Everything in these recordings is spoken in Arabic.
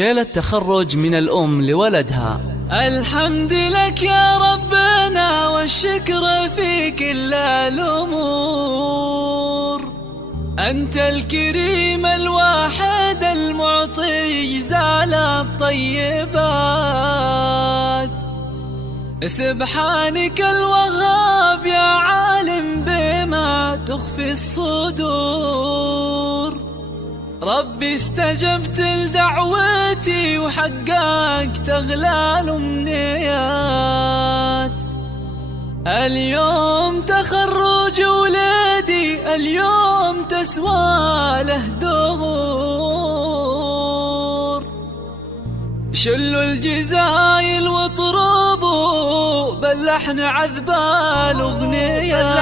شيلة تخرج من الأم لولدها. الحمد لك يا ربنا والشكر في كل الأمور، أنت الكريم الواحد المعطي جزال الطيبات. سبحانك الوهاب يا عالم بما تخفي الصدور، ربي استجبت لدعوتي وحققت أغلى الأمنيات. اليوم تخرج ولادي، اليوم تسوى له دهور، شلوا الجزايل واطربوا باللحن عذب الأغنيات.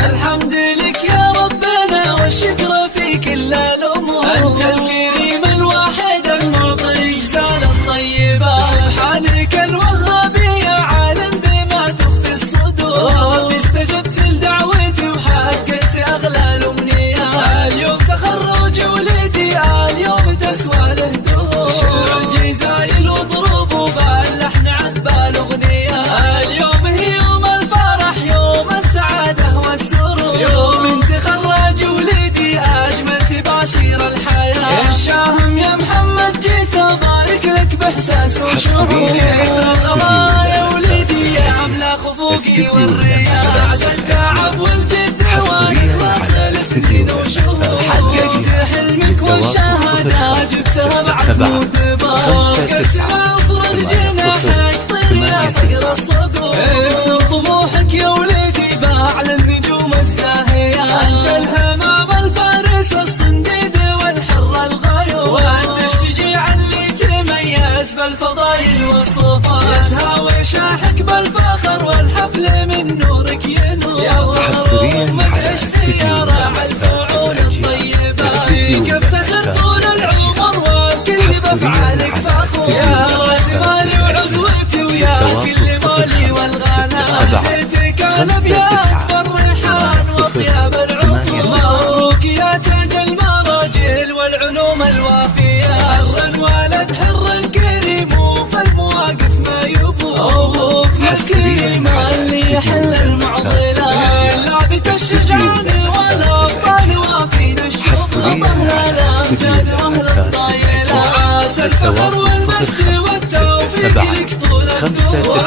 الحمد لك يا ربنا والشكر في كل الأمور، أنت الكريم الواحد المعطي جزال الطيبات. سبحانك الوهاب يا عالم بما تخفي الصدور، ربي استجبت لدعوتي وحققت أغلى الأمنيات. اليوم تخرج ولدي، اليوم تسوى له دهور، شلوا الجزايل واضربوا باللحن عذب الأغنيات. اليوم هي يوم الفرح، يوم السعادة والسرور، يوم انت خرج ولدي أجمل تباشير الحياة. الشاهم يا محمد جيت أبارك لك بإحساس وشعور، كثر صلاة يا ولدي يا عملا خفوقي والرياء، بعد التعب والجد والإخلاص لسنين وشهور، حققت حلمك والشهادة جبتها بعزم وثبات. كالسما وفرد جناحك طير يا صقر الصقور، اكسر طموحك يا ولدي بأعلى النجوم الزاهية. أنت الهمام الفارس الصنديد والحر الغيور، وأنت الشجيع اللي تميز بالفضايل والصفات، يتهاوي شاحك بالفخر والحفل من نورك ينور. يا ظهر أمك اشتيار الفعول الطيبة، فيك افتخر طول العمر وكل بفعالك فخور. يا راس مالي وعزوتي ويا كل مالي والغنى، حسيتك الابيات بالريحان واطياب العطور. مبروك يا تاج المراجل والعلوم الوافية، حر ولد حر كريم وفي المواقف ما يبور. ابوك مسكين اللي يحل المعضلات، لابت الشجعان والابطال وافينا الشوق، طهنا الامجاد واهل الطايلة، عاش الفخر والمجد والتوفيق لك طول الدور.